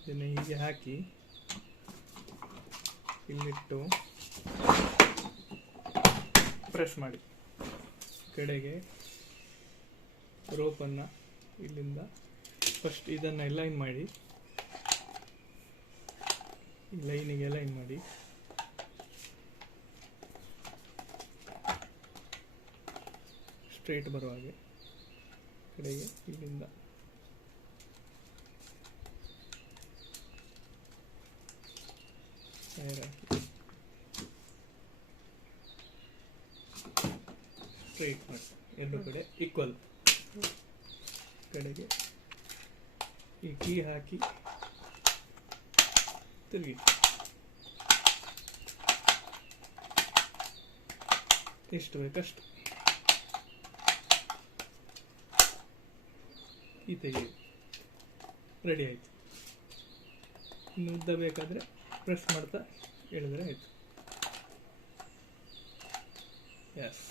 ಇದನ್ನು ಹೀಗೆ ಹಾಕಿ ಇಲ್ಲಿಟ್ಟು ಪ್ರೆಸ್ ಮಾಡಿ. ಕಡೆಗೆ ರೋಪನ್ನು ಇಲ್ಲಿಂದ ಫಸ್ಟ್ ಇದನ್ನು ಲೈನ್ ಮಾಡಿ, ಈ ಲೈನಿಗೆ ಲೈನ್ ಮಾಡಿ, ಸ್ಟ್ರೇಟ್ ಬರುವ ಹಾಗೆ. ಕಡೆಗೆ ಇಲ್ಲಿಂದ ವೈರ್ ಹಾಕಿ ಸ್ಟ್ರೇಟ್ ಮಾಡಿ, ಎರಡು ಕಡೆ ಈಕ್ವಲ್. ಕಡೆಗೆ ಈ ಕೀ ಹಾಕಿ ತಿರುಗಿ, ಎಷ್ಟು ಬೇಕಷ್ಟು ಈ ತೆಗಿ. ರೆಡಿ ಆಯಿತು. ಇನ್ನು ಉದ್ದ ಬೇಕಾದರೆ ಪ್ರೆಸ್ ಮಾಡ್ತಾ ಹೇಳಿದ್ರೆ ಆಯಿತು. ಎಸ್.